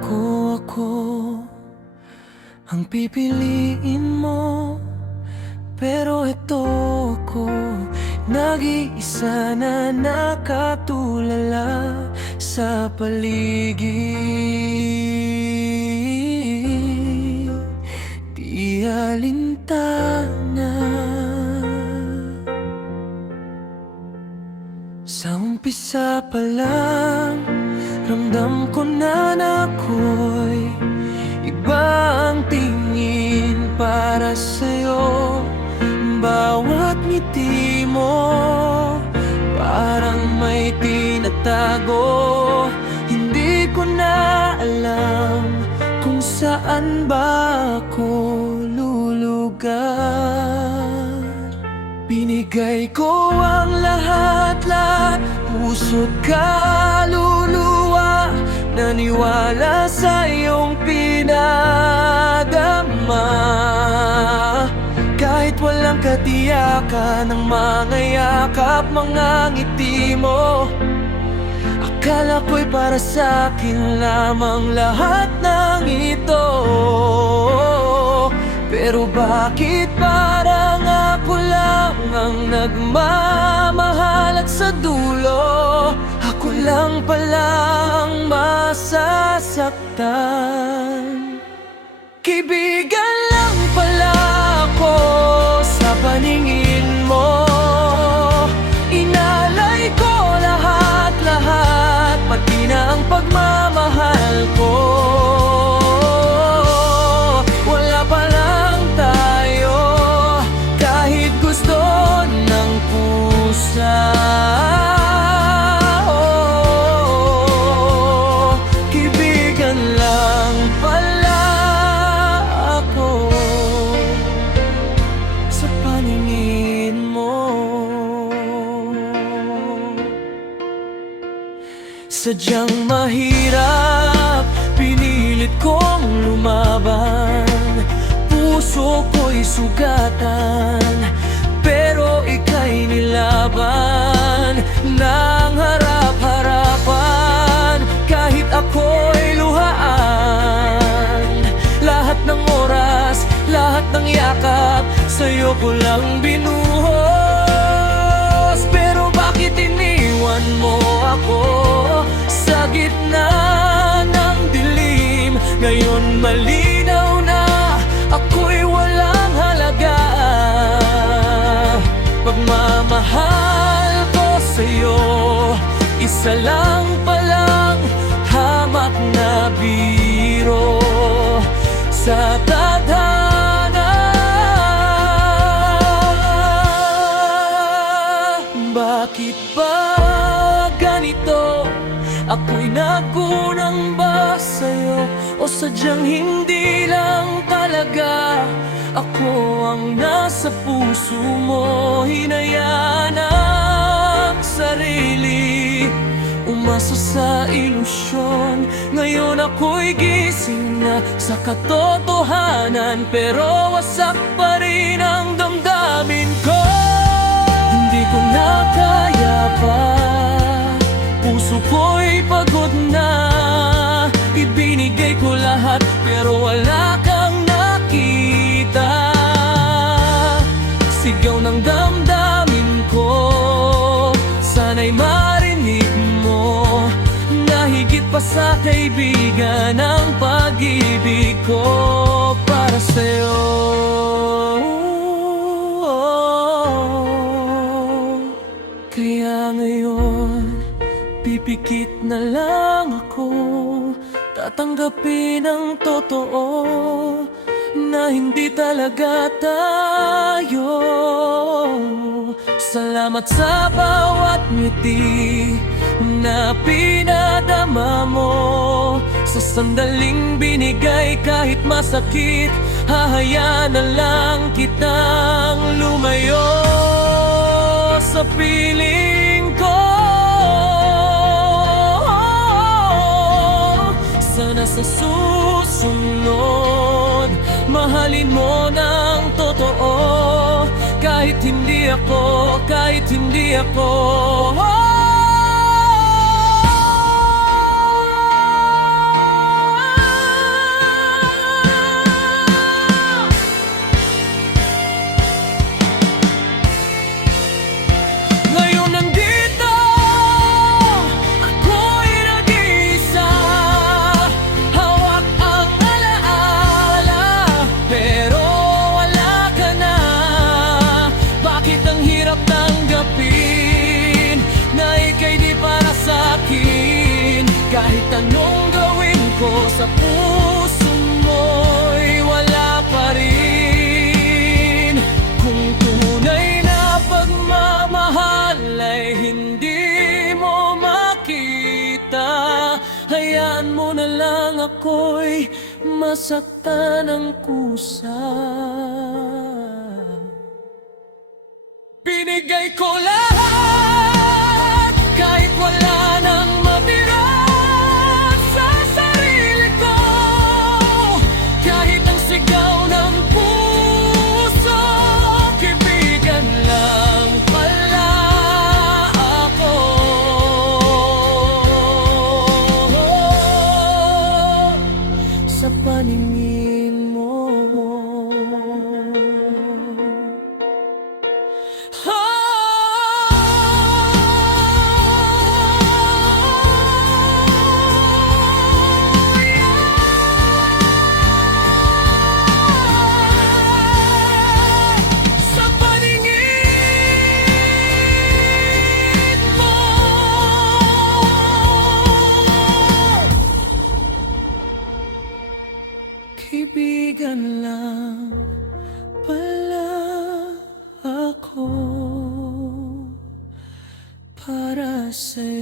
Ako ang pipiliin mo. Pero ito ako, nag-iisa na nakatulala sa paligid. Di alintana. Sa umpisa pa lang, ramdam ko na ako'y iba ang tingin para sa'yo. Bawat ngiti mo parang may tinatago. Hindi ko na alam kung saan ba ako lulugar. Binigay ko ang lahat-lahat, puso't kaluluwa. Naniwala sa iyong pinadama. Kahit walang katiyakan ng mga yakap, mga ngiti mo, akala ko'y para sa'kin lamang lahat ng ito. Pero bakit parang ako lang ang nagmamahal at sa dulo ako lang palang masasaktan? Kaibigan lang pala ako sa paningin mo. Inalay ko lahat-lahat, pati na ang pagmamahal ko. Wala pa lang tayo, kahit gusto ng pusa. Kaibigan lang pala ako sa paningin mo. Sadyang mahirap, pinilit kong lumaban. Puso ko'y sugatan, pero ika'y nilaban ng harap-harapan. Kahit ako'y luhaan, lahat ng oras, lahat ng yakap, sa'yo ko lang binuhos. Pero bakit iniwan mo ako sa gitna ng dilim? Ngayon malinaw na ako'y walang halaga. Pagmamahal ko sa'yo, isa lang palang hamak na biro sa tadhana. Bakit ba ganito? Ako'y nagkunang ba sa'yo? O sadyang hindi lang talaga ako ang nasa puso mo? Hinayaan ang sarili, umasa sa ilusyon. Ngayon ako'y gising na sa katotohanan, pero wasak pa rin ang damdamin ko. Hindi ko na kaya pa, puso ko'y pagod na. Ibinigay ko lahat, pero wala kang nakita. Sigaw ng damdamin ko, sana'y marinig mo, na higit pa sa kaibigan ang pag-ibig ko para sa'yo. Kaya ngayon, pipikit na lang ako, tatanggapin ang totoo na hindi talaga tayo. Salamat sa bawat ngiti na pinadama mo, sa sandaling binigay kahit masakit. Hahayaan na lang kitang lumayo sa piling ko. Sana sa susunod, mahalin mo ng totoo. Kahit hindi ako, kahit hindi ako. sa puso mo'y wala pa rin. Kung tunay na pagmamahal ay hindi mo makita, hayaan mo na lang ako'y masaktan ng kusa. Binigay ko lahat kahit wala nang matira sa sarili ko, kahit ang sigaw ng puso, kaibigan lang pala ako. Sa paningin mo, sa paningin mo, kaibigan lang pala ako para sa'yo.